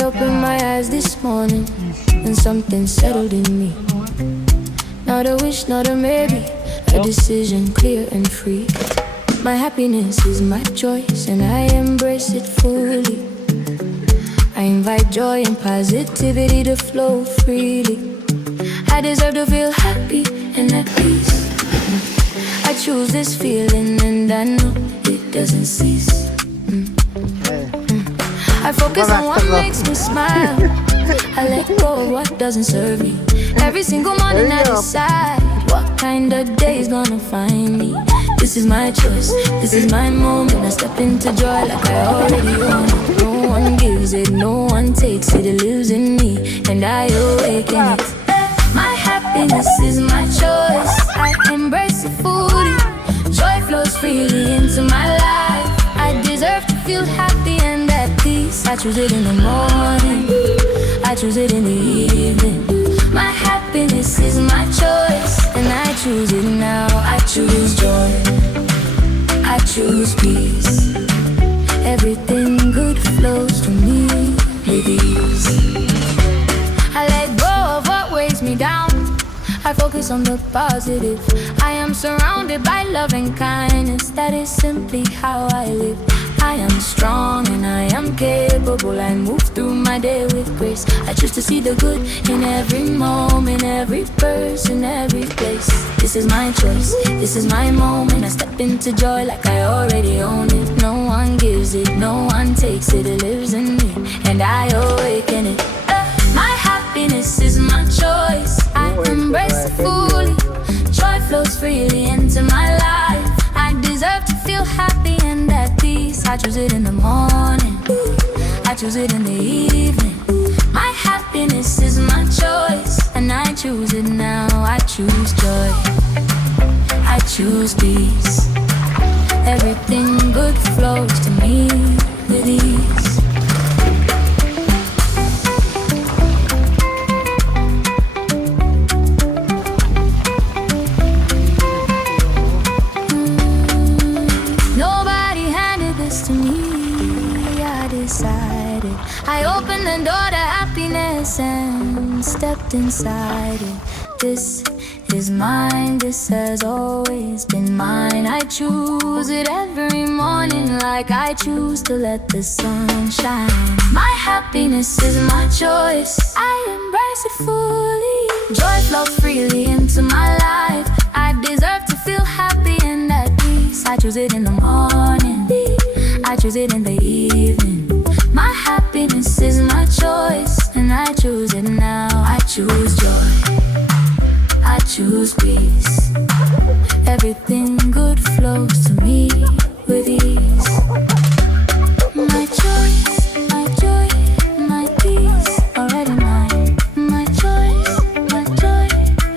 I opened my eyes this morning and something settled in me. Not a wish, not a maybe, a decision clear and free. My happiness is my choice and I embrace it fully. I invite joy and positivity to flow freely. I deserve to feel happy and at peace. I choose this feeling and I know it doesn't cease. I focus on what makes me smile. I let go of what doesn't serve me. Every single morning I decide what kind of day is gonna find me. This is my choice, this is my moment. I step into joy like I already own it. No one gives it, no one takes it. It lives in me and I awaken it. My happiness is my choice, I embrace it fully. Joy flows freely into my life. I deserve to feel happy and at peace. I choose it in the morning, I choose it in the evening. My happiness is my choice and I choose it now. I choose joy, I choose peace. Everything good flows to me with ease. I let go of what weighs me down, I focus on the positive. I am surrounded by love and kindness. That is simply how I live. I am strong and I am capable. I move through my day with grace. I choose to see the good in every moment, every person, every place. This is my choice, this is my moment. I step into joy like I already own it. No one gives it, no one takes it. It lives in me and I awaken it. My happiness is my choice, I embrace it fully. Joy flows freely into my life. I deserve to feel happy and at peace. I choose it in the morning, I choose it in the evening. My happiness is my choice and I choose it now. I choose joy, I choose peace. Everything good flows to me with ease. I opened the door to happiness and stepped inside it. This is mine, this has always been mine. I choose it every morning like I choose to let the sun shine. My happiness is my choice, I embrace it fully. Joy flows freely into my life. I deserve to feel happy and at peace. I choose it in the morning, I choose it in the evening. My happiness is my choice and I choose it now. I choose joy, I choose peace. Everything good flows to me with ease. My choice, my joy, my peace, already mine. My choice, my joy,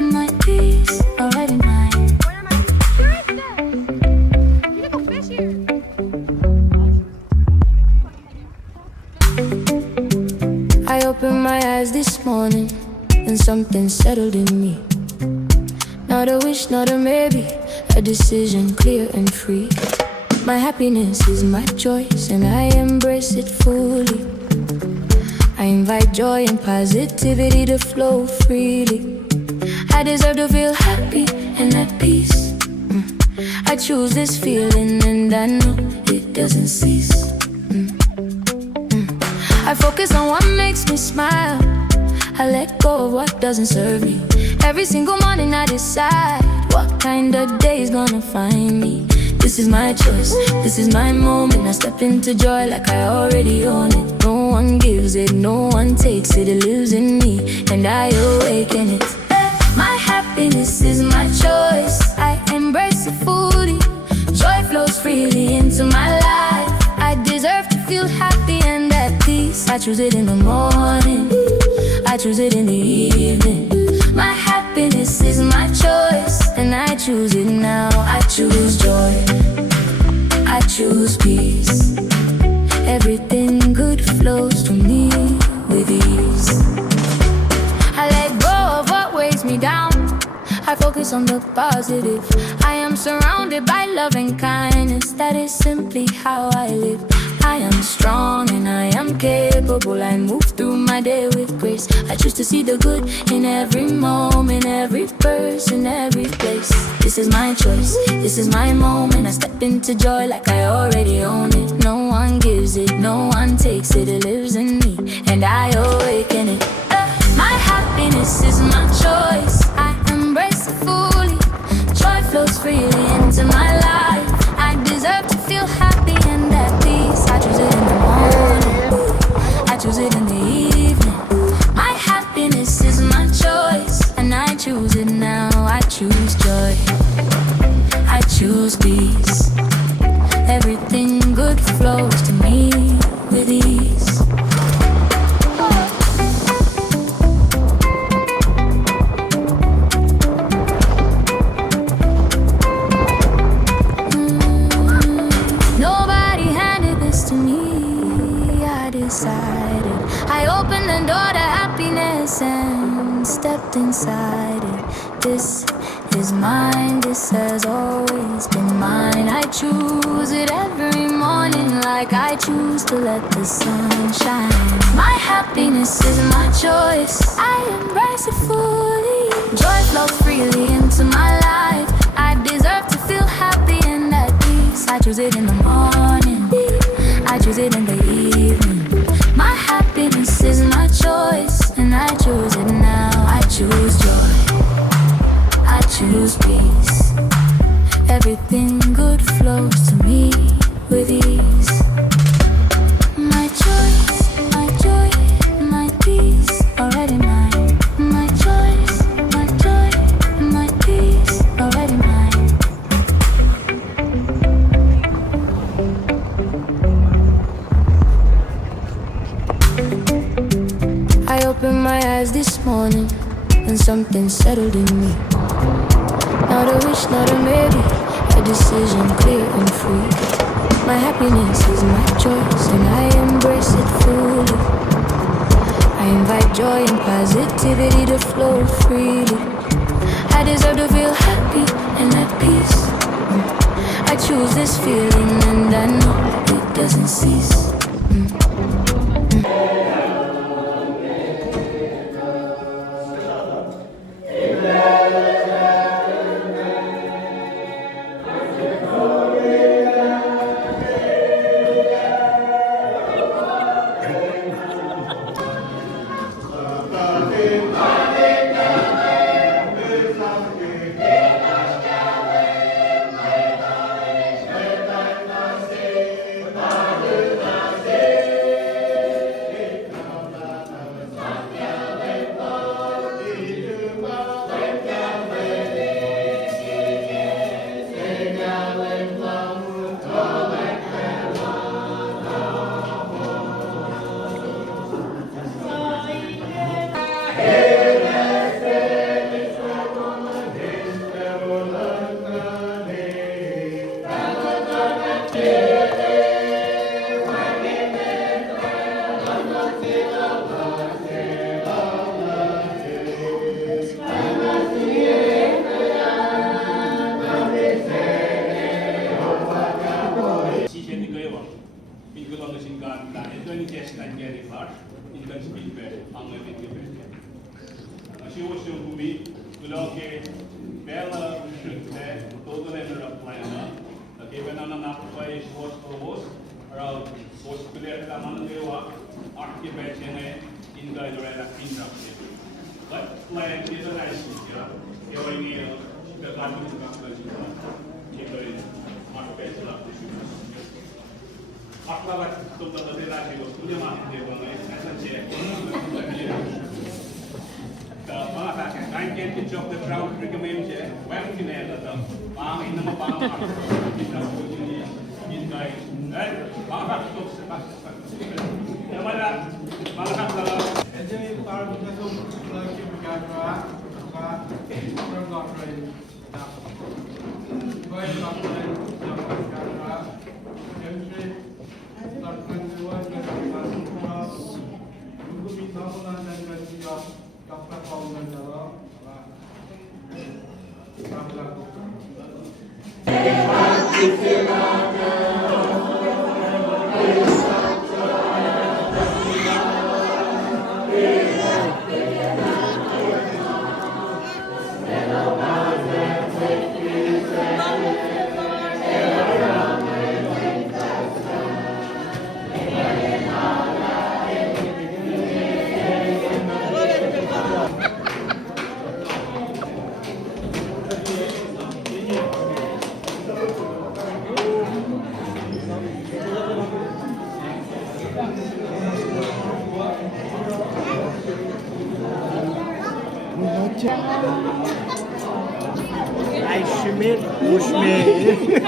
my peace, already mine. I opened my eyes this morning and something settled in me. Not a wish, not a maybe, a decision clear and free. My happiness is my choice and I embrace it fully. I invite joy and positivity to flow freely. I deserve to feel happy and at peace. I choose this feeling and I know it doesn't cease. I focus on what makes me smile. I let go of what doesn't serve me. Every single morning I decide what kind of day is gonna find me. This is my choice, this is my moment. I step into joy like I already own it. No one gives it, no one takes it. It lives in me and I awaken it. My happiness is my choice, I embrace it fully. Joy flows freely into my life. I deserve to feel happy and at peace. I choose it in the morning, I choose it in the evening. My happiness is my choice and I choose it now. I choose joy, I choose peace. Everything good flows to me with ease. I let go of what weighs me down, I focus on the positive. I am surrounded by love and kindness. That is simply how I live. I am strong and I am capable. unshakable. I move through my day with grace. I choose to see the good in every moment, every person, every place. This is my choice, this is my moment. I step into joy like I already own it. No one gives it, no one takes it. It lives in me and I awaken it. My happiness is my choice. I embrace it fully. Joy flows freely into my life. I deserve to feel happy and at peace. I choose it in the morning, I choose it in the evening. My happiness is my choice, and I choose it now. I choose joy, I choose peace. Everything good flows to me with ease. I opened the door to happiness and stepped inside it. This is mine, this has always been mine. I choose it every morning like I choose to let the sun shine. My happiness is my choice, I embrace it fully. Joy flows freely into my life. I deserve to feel happy and at peace. I choose it in the morning, I choose it in the evening. My happiness is my choice, and I choose it now. I choose joy, I choose peace. Everything good flows to me with ease. My choice, my joy, my peace, already mine. My choice, my joy, my peace, already mine. I opened my eyes this morning and something settled in me. Not a wish, not a maybe, a decision clear and free. My happiness is my choice and I embrace it fully. I invite joy and positivity to flow freely. I deserve to feel happy and at peace. I choose this feeling and I know it doesn't cease. Ay Schmidt, Schmidt.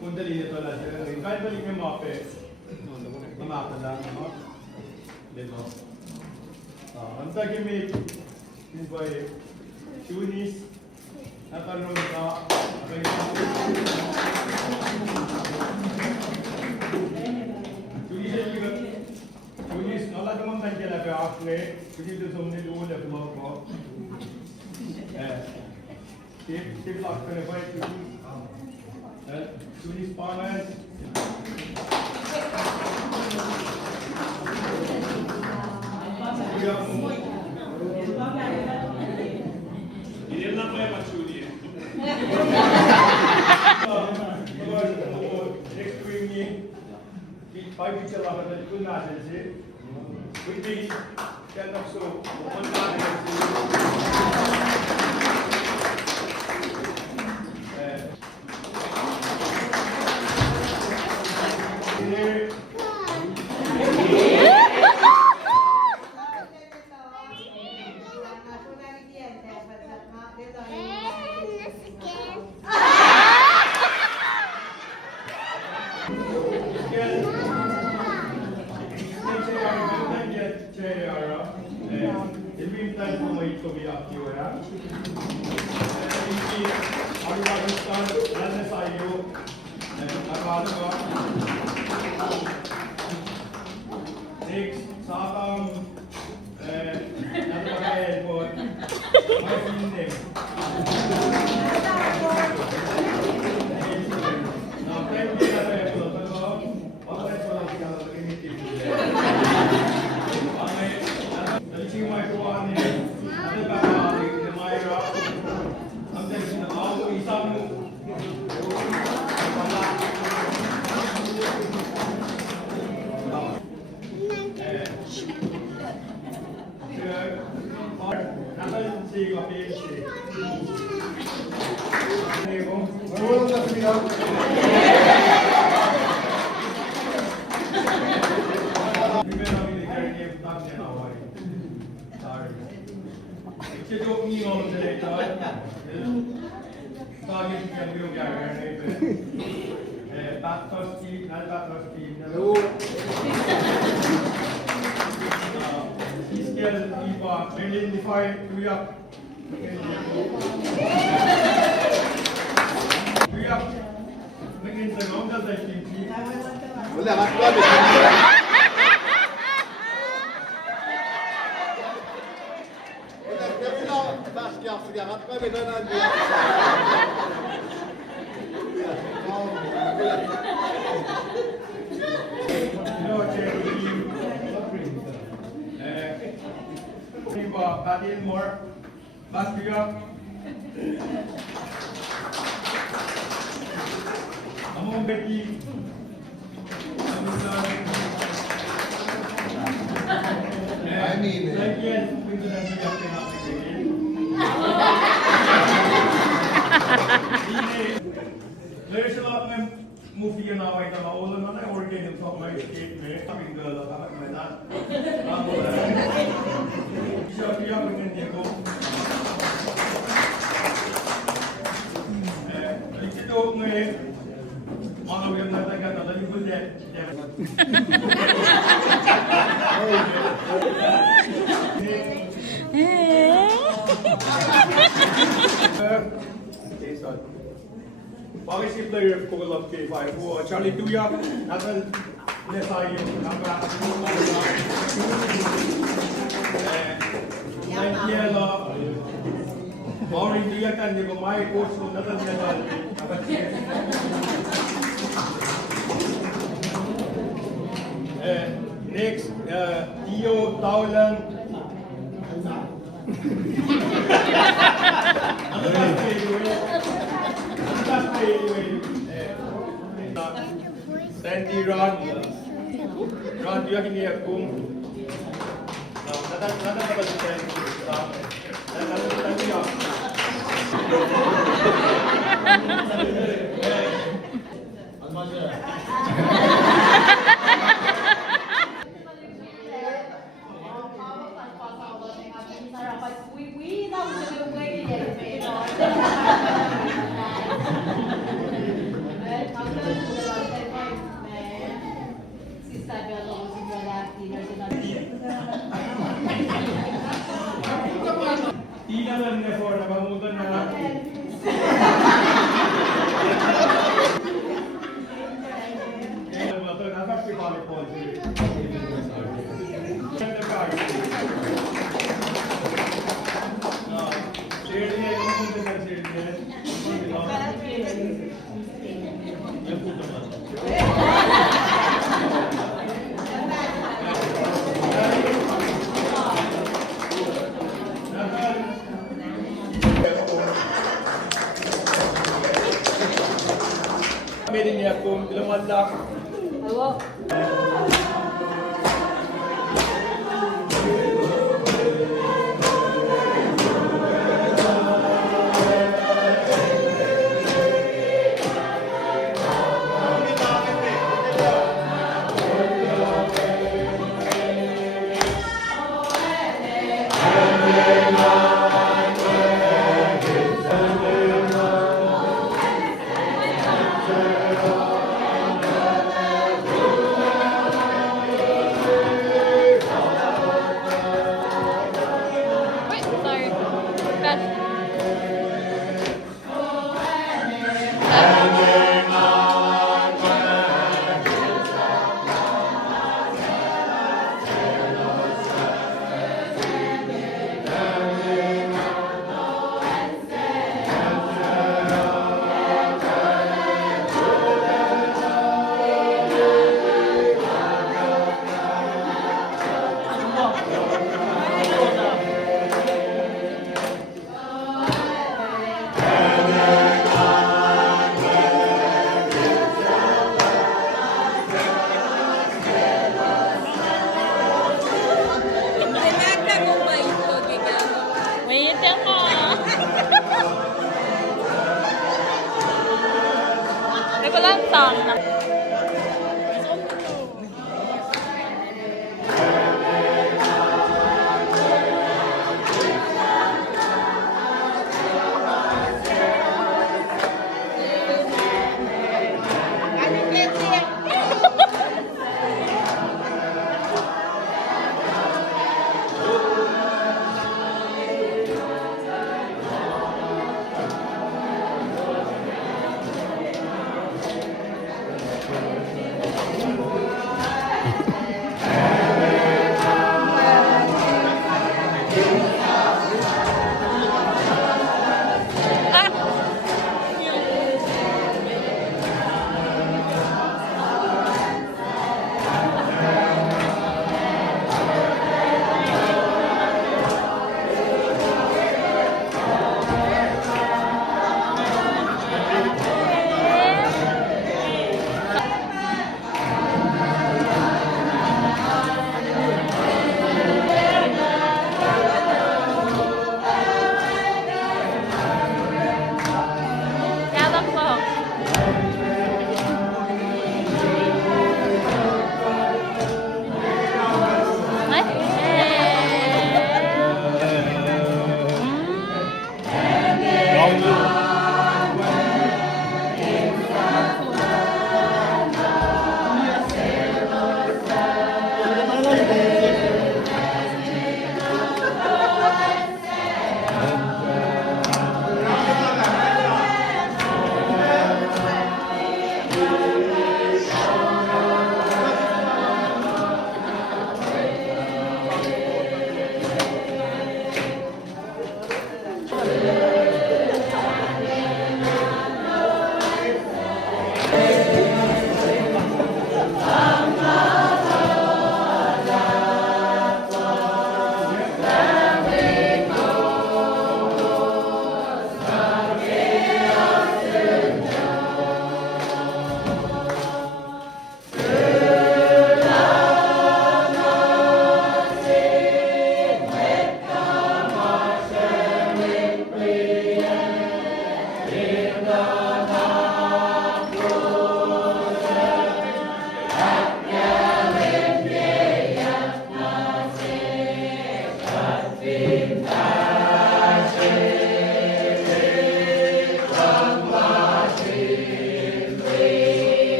कुंडली तो काय बली में मापे हम आपदा no देखो अंता के में इन भाई चूनीस अपन रोता चूनीस नला तो मन तक केला पे आपने चूनीस तो हमने लोग ले को टिप लॉक करने भाई चूनीस पावन Idem namaya başlıyor diye. Next to me, five picture of the two nations. With me, can also one İşte çok iyi oldu direktör. Target can be okay. Back first speed, not back first speed. Skill, identify, do up. Do up. Begin the long as I think. Wala, matlabi. Wala, kami lang, basket, sige, matlabi na nandiyan. Battle more. Back bigger. Among Betty. I mean, like yes, there's a lot of movie na away na maulan na na organ yung sa mga escape me. Kaming girl at kapag may na. Siya siya kung hindi ko. Ito ngayon, mga wiyang natagat na lang yung bullet. Bakit si player ko lang K5 ko Charlie Tuya natal lesay naka Nangyela Maureen Tuya kan di ba may coach ko natal natal next Tio Taulan ano ba Sandy Ron, do you have any kung? Nada ba si Sandy? Tina lang na for nabamutan na. Meron niya kung lumalak. Hello.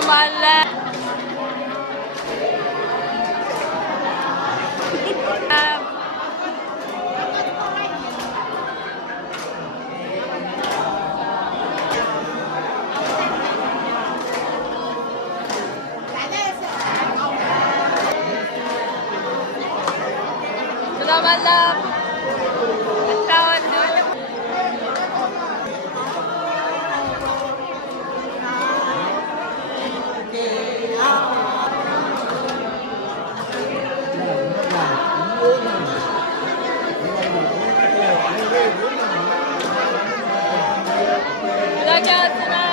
naman lang. Salamat lang. Tawad doon. Lagat na.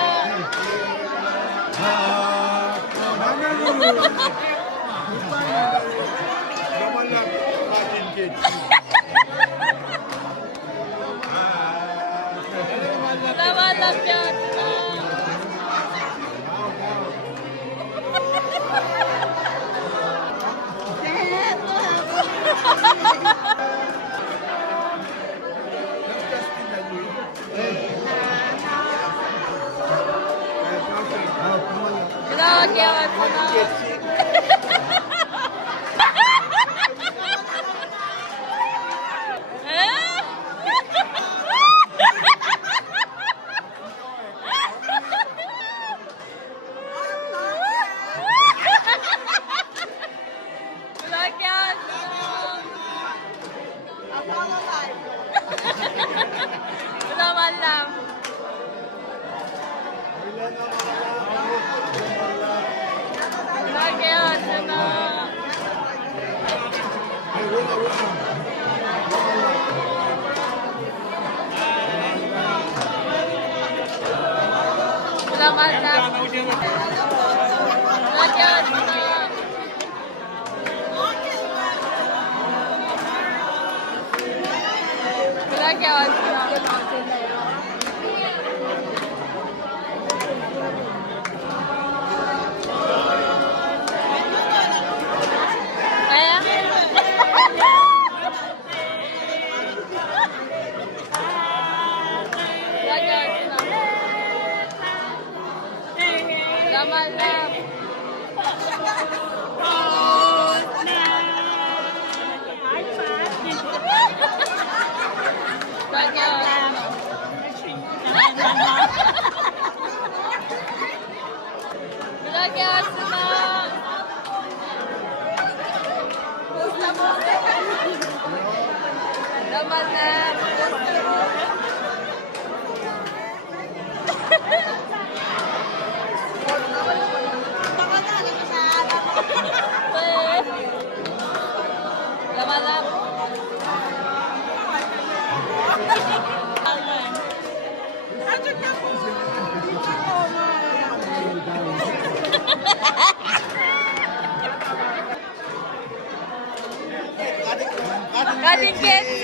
Salamat lang yan. Salamat yan. Salamat lang. Salamat yan. Salamat lang. Salamat yan. Salamat yan. Salamat lang. Salamat lang. Salamat lang. Cutting kids.